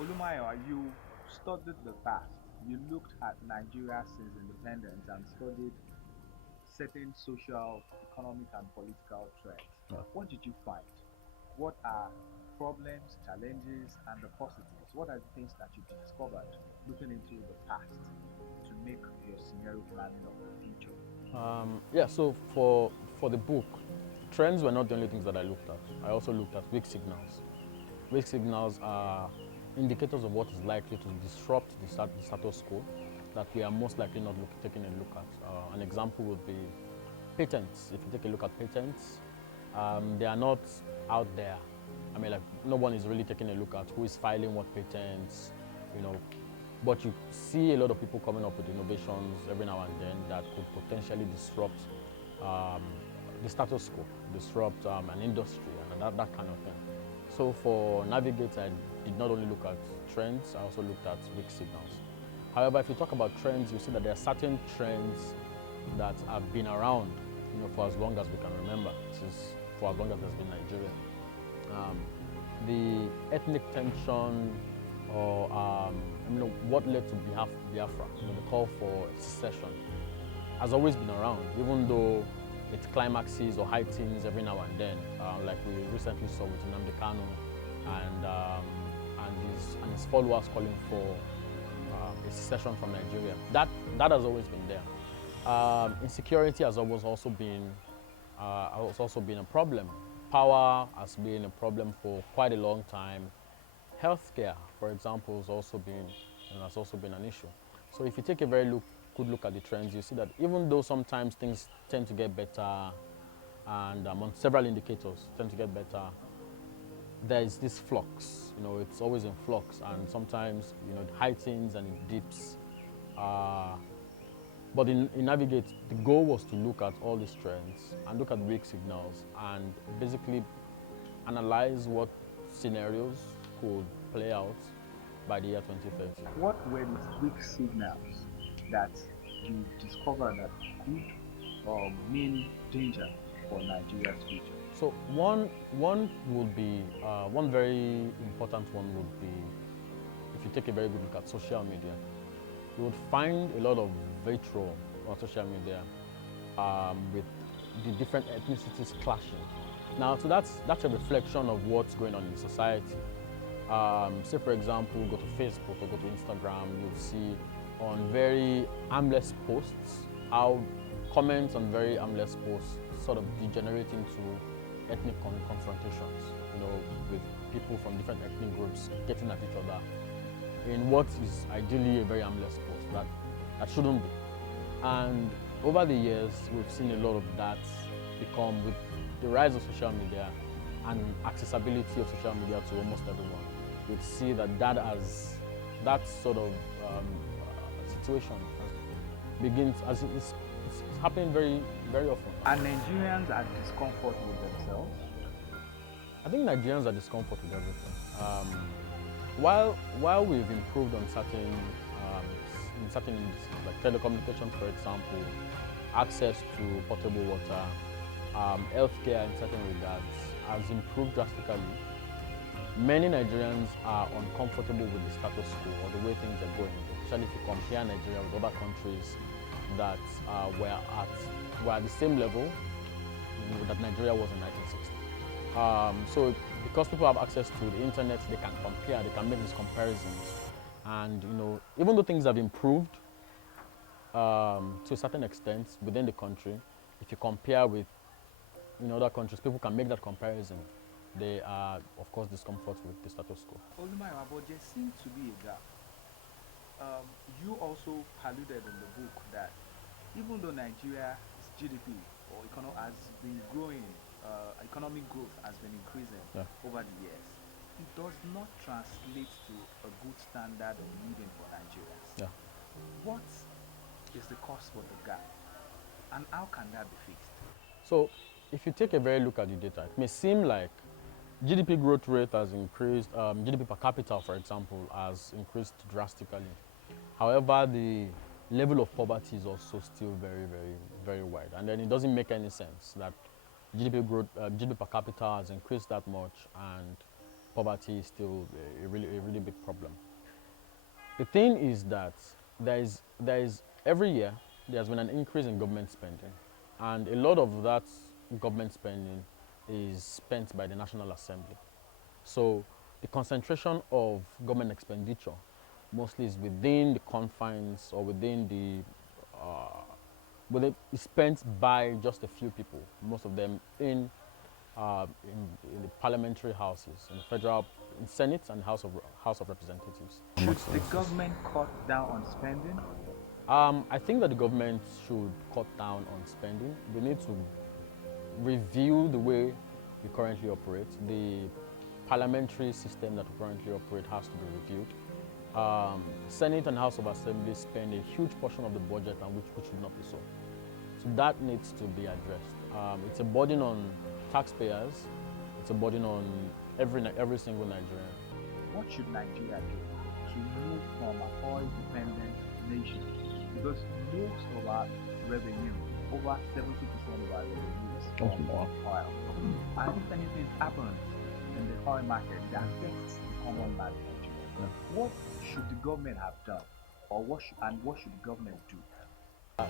Olumayowa, you studied the past. You looked at Nigeria since independence and studied certain social, economic, and political trends. Yeah. What did you find? What are problems, challenges, and the positives? What are the things that you discovered looking into the past to make your scenario planning of the future? Yeah, so for the book, trends were not the only things that I looked at. I also looked at weak signals. Weak signals are indicators of what is likely to disrupt the status quo that we are most likely not taking a look at. An example would be patents. If you take a look at patents, they are not out there. I mean, like, no one is really taking a look at who is filing what patents, you know. But you see a lot of people coming up with innovations every now and then that could potentially disrupt um, the status quo, disrupt an industry, and that kind of thing. So for Navigate, I did not only look at trends, I also looked at weak signals. However, if you talk about trends, you see that there are certain trends that have been around, for as long as we can remember. This is for as long as there's been Nigeria. Um, the ethnic tension, or what led to Biafra, the call for secession, has always been around, even though it climaxes or heightens every now and then, like we recently saw with Nnamdi Kanu and his followers calling for a secession from Nigeria. That has always been there. Insecurity has also been a problem. Power has been a problem for quite a long time. Healthcare, for example, has also been an issue. So if you take a good look at the trends, you see that even though sometimes things tend to get better, and on several indicators tend to get better, there is this flux. It's always in flux, and sometimes it heightens and it dips. Uh, but in Navigate, the goal was to look at all these trends and look at weak signals and basically analyze what scenarios could play out by the year 2030. What were these weak signals that you discovered that could mean danger for Nigeria's future? So one very important one would be, if you take a very good look at social media, you would find a lot of vitriol on social media, with the different ethnicities clashing. Now, so that's a reflection of what's going on in society. Say, for example, go to Facebook or go to Instagram, you'll see on very harmless posts how comments on very harmless posts sort of degenerate into ethnic confrontations, with people from different ethnic groups getting at each other in what is ideally a very harmless post that shouldn't be. And over the years, we've seen a lot of that become, with the rise of social media and accessibility of social media to almost everyone. We see that sort of situation begins as it's happening very, very often. And Nigerians are discomfort with themselves. I think Nigerians are discomfort with everything. While we've improved on in certain industries, like telecommunications, for example, access to potable water, healthcare in certain regards has improved drastically. Many Nigerians are uncomfortable with the status quo or the way things are going, especially if you compare Nigeria with other countries that were at the same level that Nigeria was in 1960. So because people have access to the internet, they can compare, they can make these comparisons. And even though things have improved to a certain extent within the country, if you compare with other countries, people can make that comparison. They are, of course, discomfort with the status quo. Olumayowa, but there seems to be a gap. You also alluded in the book that even though Nigeria's GDP or has been growing, economic growth has been increasing Yeah. over the years, it does not translate to a good standard of living for Nigerians. Yeah. What is the cause for the gap, and how can that be fixed? So if you take a very look at the data, it may seem like GDP growth rate has increased, GDP per capita, for example, has increased drastically. However, the level of poverty is also still very, very, very wide. And then it doesn't make any sense that GDP per capita has increased that much, and poverty is still a really big problem. The thing is that there is every year there's been an increase in government spending, and a lot of that government spending is spent by the National Assembly. So the concentration of government expenditure mostly is within the confines or within the but it's spent by just a few people, most of them in the parliamentary houses, in the federal, in Senate and House of Representatives. Should the government cut down on spending? I think that the government should cut down on spending. We need to review the way we currently operate. The parliamentary system that we currently operate has to be reviewed. Senate and House of Assembly spend a huge portion of the budget, and which should not be so. So that needs to be addressed. It's a burden on taxpayers. It's a burden on every single Nigerian. What should Nigeria do to move from an oil-dependent nation? Because most of our revenue, over 70% of our revenue is from oil. And if anything happens in the oil market that affects the common man in Nigeria, what should the government have done? Or what should the government do?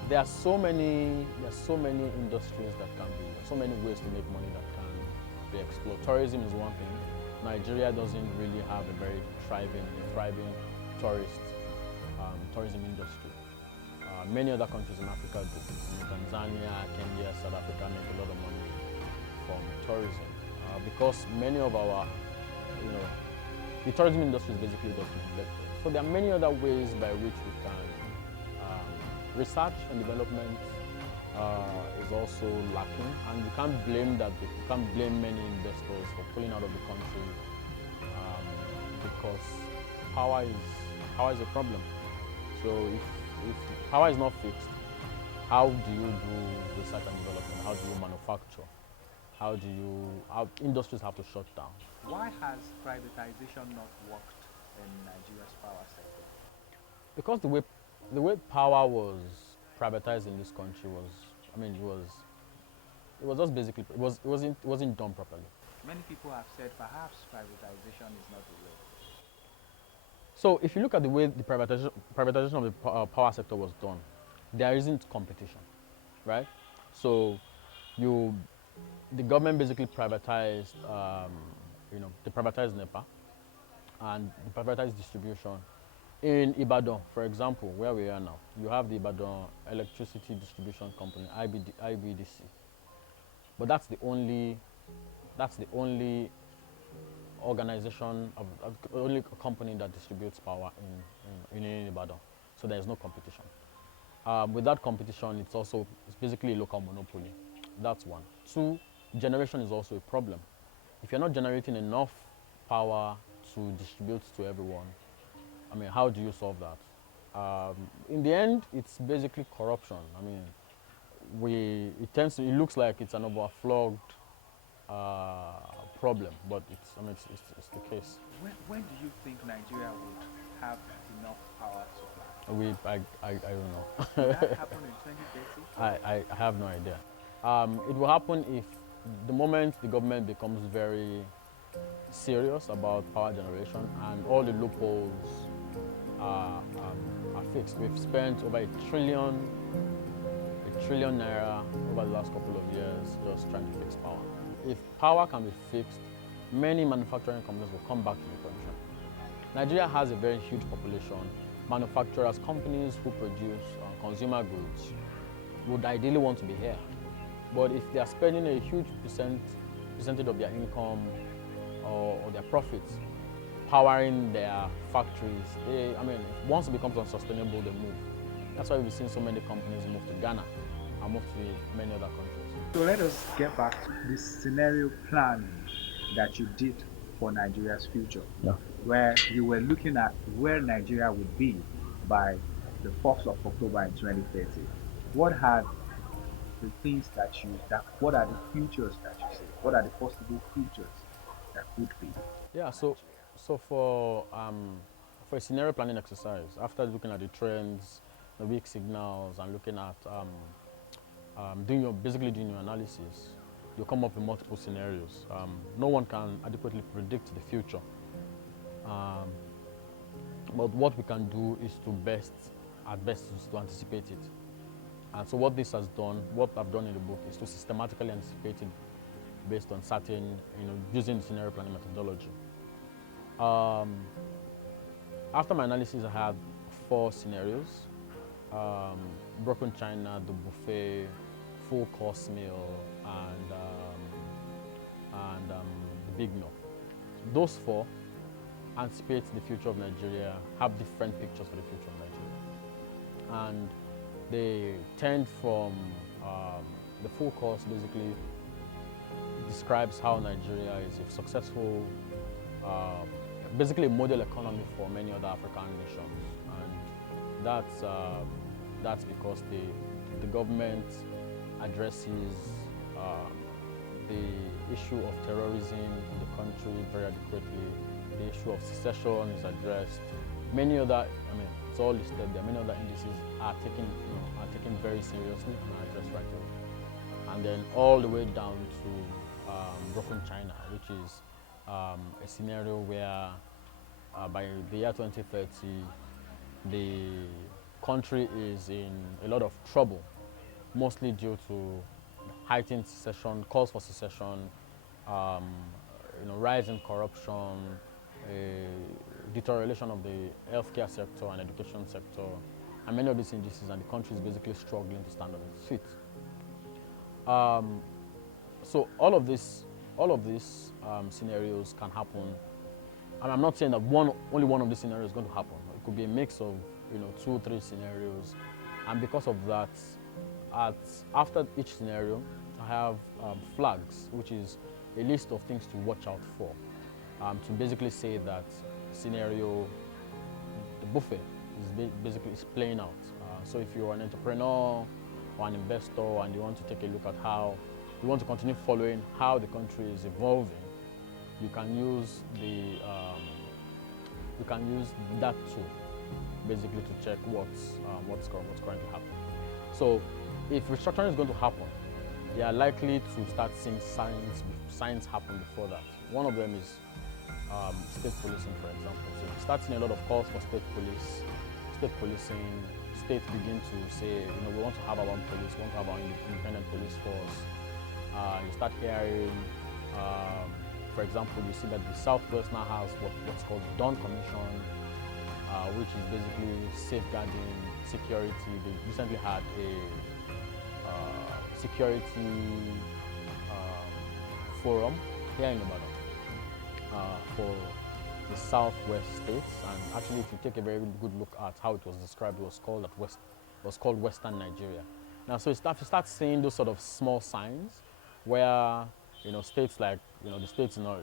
There are so many industries that can be, so many ways to make money that can be explored. Tourism is one thing. Nigeria doesn't really have a very thriving tourism industry. Many other countries in Africa do. Tanzania, Kenya, South Africa make a lot of money from tourism because many of our, the tourism industry is basically just neglected. So there are many other ways by which we can research and development is also lacking, and you can't blame many investors for pulling out of the country because power is a problem. So if power is not fixed, how do you do research and development? How do you manufacture? How industries have to shut down? Why has privatization not worked in Nigeria's power sector? Because the way power was privatized in this country it was just basically it wasn't done properly. Many people have said perhaps privatization is not the way. So if you look at the way the privatization of the power sector was done, there isn't competition, right? So the government basically privatized, they privatized NEPA and they privatized distribution. In Ibadan, for example, where we are now, you have the Ibadan Electricity Distribution Company, IBDC. But that's the only organization only company that distributes power in Ibadan. So there is no competition. Without competition, it's basically a local monopoly. That's one. Two, generation is also a problem. If you're not generating enough power to distribute to everyone, how do you solve that? In the end, it's basically corruption. It looks like it's an overflogged problem, but it's the case. When do you think Nigeria would have enough power supply? I don't know. Will that happen in 2030? I have no idea. It will happen if the moment the government becomes very serious about power generation and all the loopholes are fixed. We've spent over a trillion naira over the last couple of years just trying to fix power. If power can be fixed, many manufacturing companies will come back to the country. Nigeria has a very huge population. Manufacturers, companies who produce consumer goods would ideally want to be here. But if they are spending a huge percentage of their income or their profits powering their factories, once it becomes unsustainable, they move. That's why we've seen so many companies move to Ghana and move to many other countries. So let us get back to this scenario planning that you did for Nigeria's future, where you were looking at where Nigeria would be by the 1st of October in 2030. What are the futures that you see? What are the possible futures that could be? Yeah, so for a scenario planning exercise, after looking at the trends, the weak signals, and looking at basically doing your analysis, They'll come up with multiple scenarios. No one can adequately predict the future. Um, but what we can do is at best, is to anticipate it. And so what this has done, what I've done in the book, is to systematically anticipate it based on certain, using scenario planning methodology. Um, After my analysis, I had 4 scenarios: broken china, the buffet, full course meal, and the big meal. Those 4 anticipate the future of Nigeria, have different pictures for the future of Nigeria, and they tend from the full course basically describes how Nigeria is a successful, basically a model economy for many other African nations, and that's because the government addresses the issue of terrorism in the country very adequately. The issue of secession is addressed. Many other, it's all listed there. Many other indices are taken very seriously and are addressed right away. And then all the way down to broken China, which is a scenario where by the year 2030, the country is in a lot of trouble, mostly due to heightened secession, calls for secession, rise in corruption, deterioration of the healthcare sector and education sector, and many of these indices, and the country is basically struggling to stand on its feet. So all of these scenarios can happen, and I'm not saying that only one of these scenarios is going to happen. It could be a mix of 2 or 3 scenarios, and because of that, after each scenario, I have flags, which is a list of things to watch out for, to basically say that scenario, the buffet, is basically playing out. So if you're an entrepreneur or an investor and you want to take a look at how you want to continue following how the country is evolving, you can use that tool basically to check what's currently happening. So if restructuring is going to happen, they are likely to start seeing signs happen before that. One of them is state policing, for example. So you start seeing a lot of calls for state policing. States begin to say, we want to have our own police, we want to have our independent police force. You start hearing, for example, you see that the Southwest now has what's called the Dawn Commission, which is basically safeguarding security. They recently had a security forum here in Ibadan for the Southwest states, and actually, if you take a very good look at how it was described, it was called Western Nigeria. Now, so you start seeing those sort of small signs where states like the states in the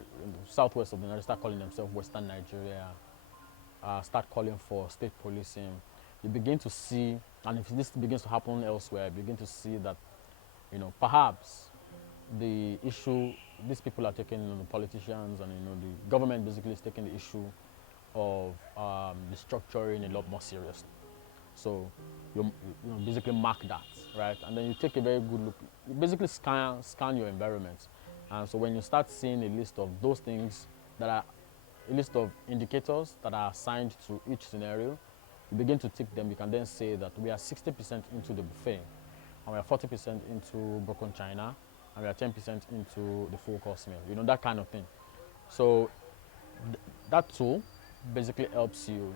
southwest of the Nigeria start calling themselves Western Nigeria, start calling for state policing. You begin to see, and if this begins to happen elsewhere, you begin to see that perhaps the issue these people are taking, the politicians and the government basically is taking the issue of the structuring a lot more seriously. So you basically mark that, right? And then you take a very good look. You basically scan your environment. And so when you start seeing a list of those things that are a list of indicators that are assigned to each scenario, you begin to tick them. You can then say that we are 60% into the buffet, and we are 40% into broken china, and we are 10% into the full course meal. That kind of thing. So that tool basically helps you.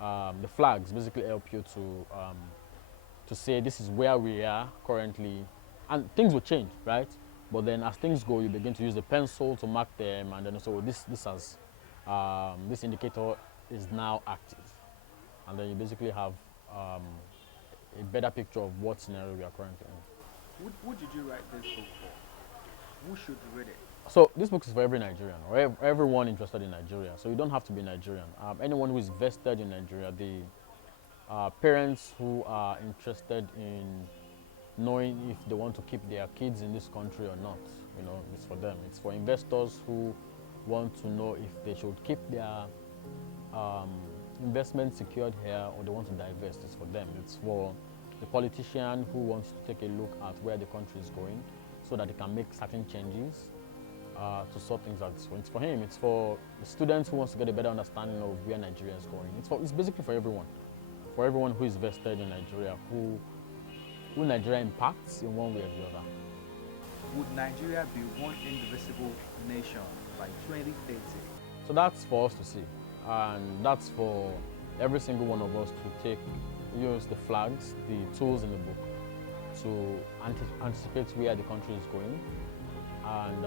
The flags basically help you to say this is where we are currently, and things will change, right? But then as things go, you begin to use the pencil to mark them, and then so this indicator is now active, and then you basically have a better picture of what scenario we are currently in. Who did you write this book for? Who should read it? So this book is for every Nigerian, or everyone interested in Nigeria. So you don't have to be Nigerian. Anyone who is vested in Nigeria, the parents who are interested in knowing if they want to keep their kids in this country or not, it's for them. It's for investors who want to know if they should keep their investment secured here or they want to divest. It's for them. It's for the politician who wants to take a look at where the country is going. so that they can make certain changes to sort things out. So it's for him. It's for the students who wants to get a better understanding of where Nigeria is going. It's basically for everyone who is vested in Nigeria, who Nigeria impacts in one way or the other. Would Nigeria be one indivisible nation by 2030? So that's for us to see, and that's for every single one of us to use the flags, the tools in the book, to anticipate where the country is going, and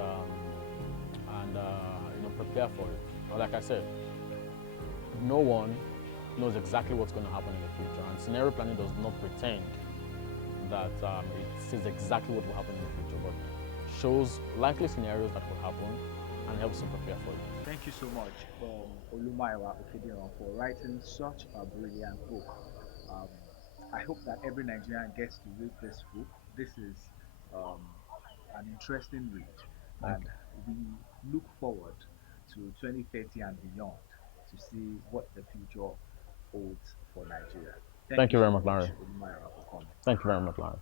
prepare for it. Like I said, no one knows exactly what's going to happen in the future, and scenario planning does not pretend that it says exactly what will happen in the future, but shows likely scenarios that will happen and helps you prepare for it. Thank you so much, Olumayowa Okediran, for writing such a brilliant book. Um, I hope that every Nigerian gets to read this book. This is um, an interesting read, Thank and you. we look forward to 2030 and beyond to see what the future holds for Nigeria. Thank Thank you you so very much, much, Larry. Olumayowa, for coming. Thank you very much, Larry.